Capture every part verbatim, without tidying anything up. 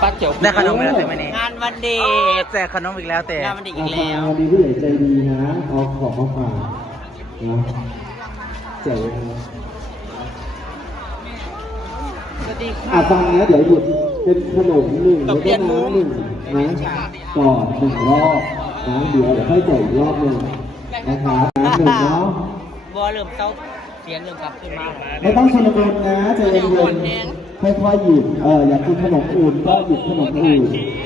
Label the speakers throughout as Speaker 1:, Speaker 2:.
Speaker 1: ปักเขียว
Speaker 2: ได้ขนมอีกแล้วแต่ไม่นี่
Speaker 3: งานวันเด็ก
Speaker 2: แจกขนมอีกแล้วแต่
Speaker 3: งานวันเด็กอีกแล้ว
Speaker 4: วันนี้ผู้ใหญ่ใจดีนะเอาของมาฝากนะเจ๋งอ่ะฟังนะเดี๋ยวหยุดเป็นขนมหนึ่งแล้วก็น้ำหนึ่งนะก่อนหนึ่งรอบนะเดี๋ยวเดี๋ยวค่อยแจกอีกรอบหนึ่งนะครับน้ำหนึ่งเนาะ
Speaker 3: บัวเริ่มเต้าเสียงเริ่มกลับขึ้นมา
Speaker 4: ไม่ต้องชนกันนะใจเย็นๆค่อยๆหยิบเอออยากกินขนมอุ่นก็หยิบขนมอุ่น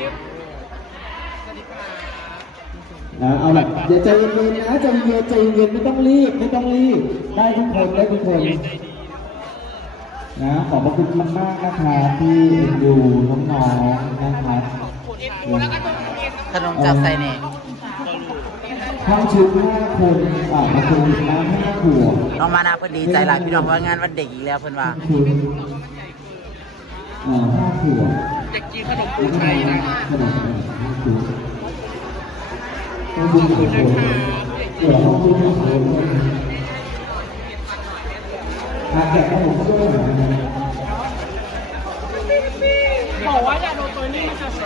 Speaker 4: นะเอาละอย่าใจเย็นๆนะใจเย็นใจเย็นไม่ต้องรีบไม่ต้องรีบได้ทุกคนได้ทุกคนนะขอบพระคุณมากๆนะครับที่เอ็นดูน้องๆนะครับ
Speaker 2: ขนมจากไซเน่
Speaker 4: เข้าชุดห้าคนอ่ามาคนน้ำห้าขวด
Speaker 2: น้องมานาเพิ่นดีใจหลายพี่น้องว่างานวันเด็กอีกแล้วเพิ่นว่า
Speaker 4: ชุดอ่าห้าขวด
Speaker 1: เด็กกินขนมปูไทยนะ
Speaker 4: ขนมห้าขวดขอบคุณนะคะเดี๋ยวขอบคุณนะคะหาแกะขนมด้วยหน่อยนะ
Speaker 1: บอกว่าอย่าโดนตัวนี้มันจะช้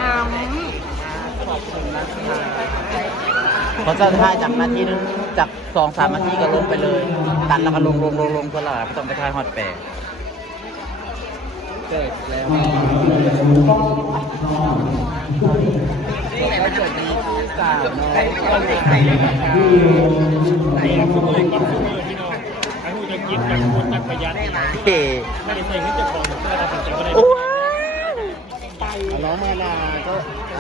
Speaker 2: เขาจะถ่ายจากนาทีนึงจากสองสามนาทีก็ลงไปเลย ตัดแล้วก็ลงลงลงลงเพื่อละไม่ต้องไปถ่ายฮอตแปะ
Speaker 1: ำเกิดแล้ว
Speaker 3: นี่ไหนมันเกิดดีสาวน้อย
Speaker 1: ก็เด็กไหนไหนขโมยกินขโมยพี่น้องไอ้หูจะกินแบบคนตักประหยัด
Speaker 2: เฮ้
Speaker 1: ไม่ได้ใส่เงินจะของแต่เราทำใจก็ได้
Speaker 2: โอ้ย
Speaker 1: น้องมาลาก็เอา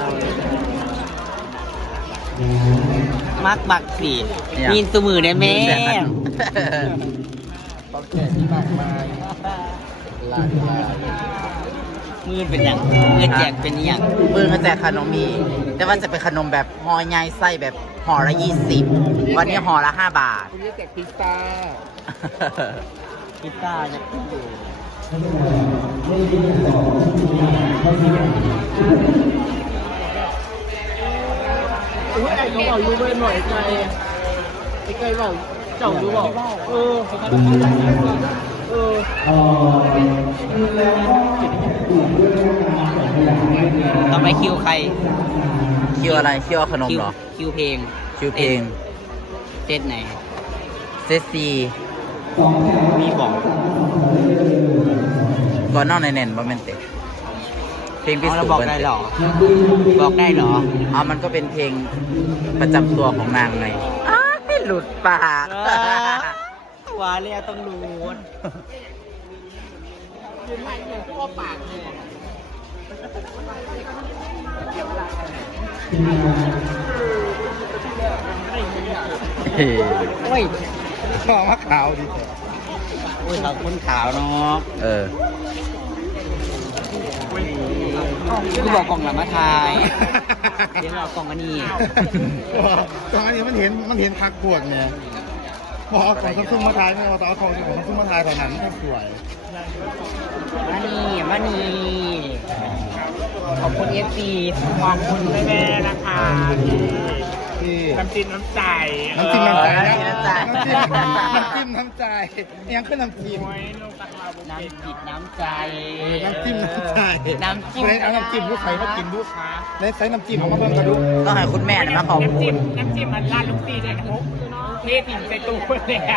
Speaker 3: มักบักสีมีนสมือเนี่ยแม่
Speaker 1: ต้องแก่ที่มากมายหลากหลาย
Speaker 3: มือเป็นอย่างมือแจกเป็นอย่าง
Speaker 2: มือเขาแจกขนมมีแต่ว่าจะเป็นขนมแบบห่อใหญ่ไส้แบบห่อละยี่สิบวันนี้ห่อละห้าบาท
Speaker 1: คุณจะแจกพิซซ่า
Speaker 3: พิซซ่าเนี่ยอยู่
Speaker 1: อุ้ยไอ้เขาบอกยูเวนหน่อยไกลไอ้ไกลบอกเจ้าดูบอกเออเออ
Speaker 4: เอ่อแล้วก็อุ่นด้วยนะครับของพยาธิ
Speaker 3: ต่อไปคิวใคร
Speaker 2: คิวอะไรคิวเอาขนม
Speaker 3: คิว
Speaker 2: เหรอ
Speaker 3: คิวเพลง
Speaker 2: คิวเพลง
Speaker 3: เซตไหน
Speaker 2: เซซี
Speaker 4: สองแถว
Speaker 3: มีบอก
Speaker 2: ก่อนนอกในเน่นบอมเมนเตเพลงพิ
Speaker 3: เอา
Speaker 2: สู
Speaker 3: เรา
Speaker 2: จน์
Speaker 3: บอกได้เหรอ บอกได้เหรอ
Speaker 2: เอามันก็เป็นเพลงประจำตัวของนางไงอ้าวไม่หลุดปาก
Speaker 3: เออ ว่าเรียกต้องรู้
Speaker 2: เฮ้ย
Speaker 3: โอ้ย
Speaker 1: ชอบมะขาวดิ
Speaker 3: โอ้ยเราคนขาวเนาะ
Speaker 2: เออ
Speaker 3: กูบอกกล่องหลังมาทายเดี๋ยวเรากล่องอันนี้
Speaker 1: ตอนนี้มันเห็นมันเห็นคักปวดเนี่ยพอเอาของซัมซุงมาทายไม่เอาแต่เอาของของซัมซุงมาทายเท่านั้นก็สวย
Speaker 3: มานี่มานี่ขอบคุณเอฟซีขอบคุณแม่ๆนะคะ
Speaker 1: ที่
Speaker 5: น้ำจิ้มน้ำใจ
Speaker 1: น้ำจิ้มน้ำใจ
Speaker 2: เออน้ำจิ้มน้ำใจ
Speaker 1: น้ำจิ้มน้ำใจยังขึ้นน้ำจิ้ม
Speaker 5: ไว้ลูกตักมาบุก
Speaker 3: น้ำจิตน้ำใจ
Speaker 1: น้ำจิ้มน้ำใจ
Speaker 3: น้ำจิ้ม
Speaker 1: เลยเอาน้ำจิ้มลูกใครมากินลูกค้าเลยใช้น้ำจิ้มเอามาเพิ่มกระดูก
Speaker 2: ต้องให้คุณแม่เนี่ยมาขอบ
Speaker 5: น้ำ
Speaker 2: คุ
Speaker 5: จิ้
Speaker 2: ณ
Speaker 5: มน้ำจิ้มมันร้านลูกซีเลยนะมุกเทถิ่นใส่ตู้แล้ว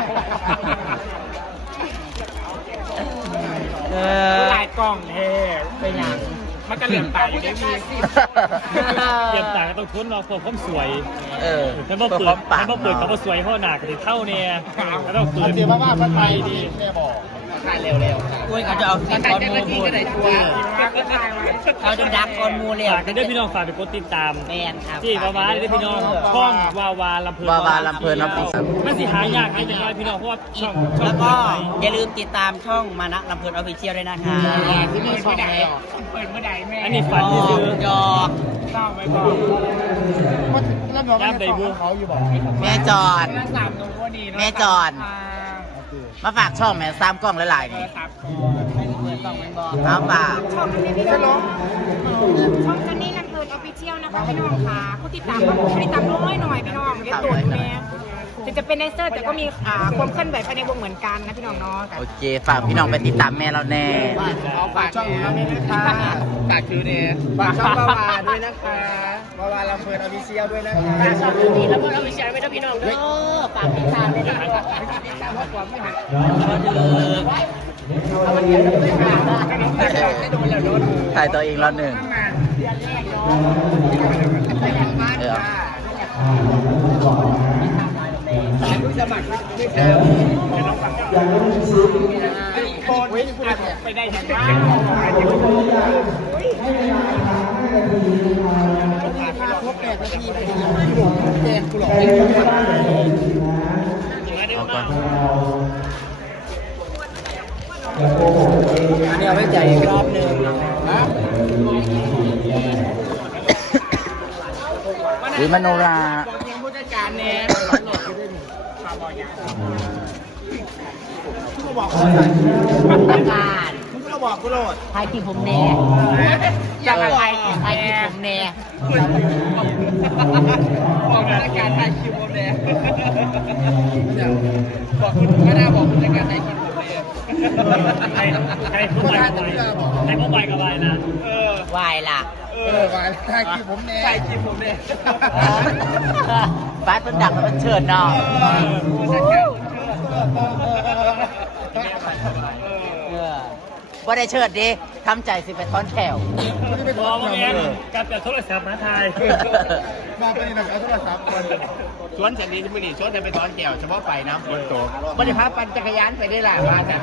Speaker 3: เออ
Speaker 5: ลายกล่องเท่เป็นอย่างมันก็เหลี่ยมตาอยู่ได้มีเหลี่ยมตาก็ต้องทุนเราเพื่อความสวย
Speaker 2: เออ
Speaker 5: ถ้าบ่เปิดถ้าบ่เปิดเขาบ่สวยเพราะหนักติดเท่าเนี่ยแล้วต้องเปิด
Speaker 1: เดี๋ยวมาว่าพระไทยดีแม่บอก
Speaker 3: ถ่ายเร็วๆอุ้ยเขาจะเอาสีคอนมูพูดเขาจะดักคอนมูเลย
Speaker 5: ฝากกันด้วยพี่น้องฝากไปกดติดตาม
Speaker 3: แมนครับ
Speaker 5: ที่วาวาด้วยพี่น้องช่องวาวาลำเพลิน
Speaker 2: วาวาลำเพลินน้ำปีก
Speaker 5: มันสิหายากนิดนึงครับพี่น้องเพราะว่าช่องช่อง
Speaker 3: แล้วก็อย่าลืมติดตามช่องมานะลำเพลินออฟฟิเชียลด้วยนะคะ
Speaker 5: ที่นี่ช่องไหนเปิดเมื่อใดแม่อันนี้ฝันที่ซื้อ
Speaker 3: หยอก
Speaker 5: เศร้าไหมบอก
Speaker 1: แล้วบอกว่าจะของเขาอยู่บอก
Speaker 2: แม่จอน
Speaker 5: สามตัวก็ดีเนาะ
Speaker 2: แม่จอน มาฝากช่องแม่ซ้ำกล้องหลายๆนี่
Speaker 5: ครับ
Speaker 3: เปิดกล่องมันบอก
Speaker 2: เอาฝาก
Speaker 6: ช่องนี้พี่น้องช่องกันนี่ลำเพลินออฟฟิเชียลนะคะพี่น้องค่ะผู้ติดตามก็ผู้ติดตามน้อยหน่อยพี่น้องเรียกตัวแม่ถึงจะเป็นแดนเซอร์แต่ก็มีอ่าความเคลื่อนไหวภายในวงเหมือนกันนะพี่น้องเนาะ
Speaker 2: โอเคฝากพี่น้องไปติดตามแม่เราแน่
Speaker 3: เอาฝากช่องเราด้วยนะคะฝากชื่อเนี่ยฝากช่องบาวาด้วยนะคะบาวาลำเพลินออฟฟิเชียลด้วยนะคะฝากช่องนี้แล้วก็ออฟฟิเชียลไม่ต้องพี่น้องเด้อฝากติดตามเลยนะคะติดตามว่าความไม่หัก
Speaker 2: ถ่ายตัวเองแล้วหนึ่งเออ
Speaker 3: ผู้สมัครไม่เจอโอนไปได้ยังไงพบแปดนาทีพอดีแจกกูหลอก
Speaker 2: เอาก่อน
Speaker 3: อันนี้เอาไว้จ่ายอีกรอบหนึ่งนะ
Speaker 2: หรือมโนรา
Speaker 3: บอกยังผู้จัดการเนี่ยมึงก็บอกกูโหลดมึงก็บอกกูโหลด
Speaker 6: ทายกี่ผมแน่จะมาทายทายกี่ผมแน่
Speaker 3: บอกผู้จัดการไทยคิวผมเนี่ยบอกคุณไม่ได้บอกผู้จัดการไทยคิวผมเนี่ย
Speaker 5: ใครใครพูดไปใครพูดไปกับไปนะ
Speaker 3: เออ
Speaker 6: วายล่ะ
Speaker 3: เออมาไทยคิวผมเนี่ยไทยคิวผมเนี่ย
Speaker 2: บ้านมันดังมันเชิญเนาะ
Speaker 3: ผู้จัดการ
Speaker 2: ว่าได้เชิดดิทำใจสิไปท้อนแถว
Speaker 5: มองมาเองการเปิดโทรศัพท์นะไทย
Speaker 3: มาไปนี่นะเอาโทรศัพท์ก่อนสวนเสร็จนี้จะไม่ดีสวนจะไปตอนแก้วเฉพาะไปนะบนโต๊ะบริพาปั่นจักรยานไปได้ล่ะมาจาก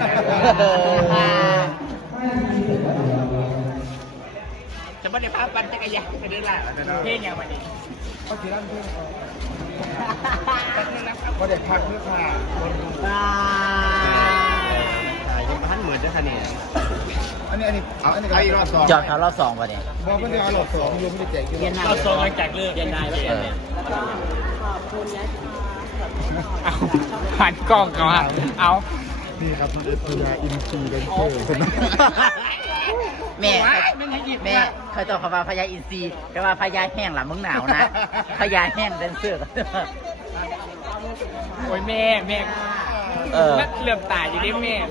Speaker 3: จะบริพาปั่นจักรยานไปได้ล่ะเพลงอย่างวันนี้เขาถือร่างเพลงเขาเด็กพักเพื่อค่ะยังพันหมื่นด้วยคะเนี่ยอันนี้อันนี้อันนี้ก็รอบสอง
Speaker 2: จอดเขารอบสองป่ะเนี่ย
Speaker 3: บอกไม่ได้เอารอบสองยูไม่ได้แจกยู
Speaker 5: เราส่งมาจากเลือกยังไงวะ
Speaker 2: เออ
Speaker 3: เอาหันกล้องเขาฮะเอา
Speaker 4: นี่ครับมันเป็นตัวยาอินทรีย์เลนเซอร์
Speaker 2: แม่แม่เคยตอบคำว่าพญาอินทรีแต่ว่าพญาแห้งหล่ะมึงหนาวนะพญาแห้งเดนเซอร์
Speaker 3: โอ้ยแม่แม่
Speaker 2: เออ
Speaker 3: เหลื่อมตาอยู่ดิแม่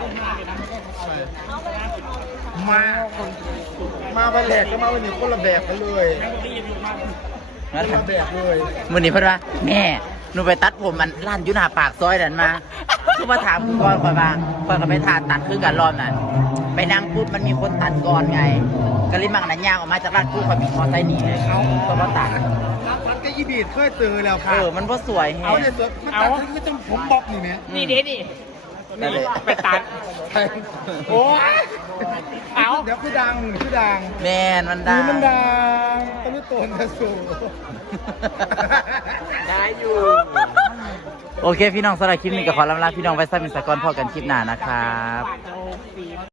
Speaker 3: มามาไปแหลกก็มาวันนี้คนละแบบกันเลย
Speaker 2: นั่น
Speaker 3: คนละแบบเลย
Speaker 2: มือนี้เพื่อนว่าแม่หนูไปตัดผมมันร้านอยุนาปากซอยนั่นมาคือมาถามกูก่อนก่อนมาก่อนก็ไปทาตัดคือกันรอบนั้นไปนั่งปุ๊บมันมีคนตัดก่อนไงก็เลยมังนั้นย่างออกมาจากร้านปุ๊บเขามีมอไซค์หนีเลยเขาก็มาตัด
Speaker 3: มันก็ยีบีดเคยเจอแล้ว
Speaker 2: เอ
Speaker 3: ค่ะ
Speaker 2: อมันก็สวยแฮะ
Speaker 3: เอาเนี่ยตัวมันตัดคือต้องผมบอกนี่เนี่ย
Speaker 6: นี่เด็ดดิ
Speaker 2: นั่นแหละ
Speaker 6: ไปตัด
Speaker 3: โอ้ยเอาเดี๋ยวคือดังคือดัง
Speaker 2: แม่นมัน
Speaker 3: ดู
Speaker 2: ได้
Speaker 3: มันดังตะลุตนกระสูได้อยู่
Speaker 2: โอเคพี่น้องสำหรับคลิปนี้ก็ขอลำลาพี่น้องไว้สักมิสกอนพอกันคลิปหน้านะครับ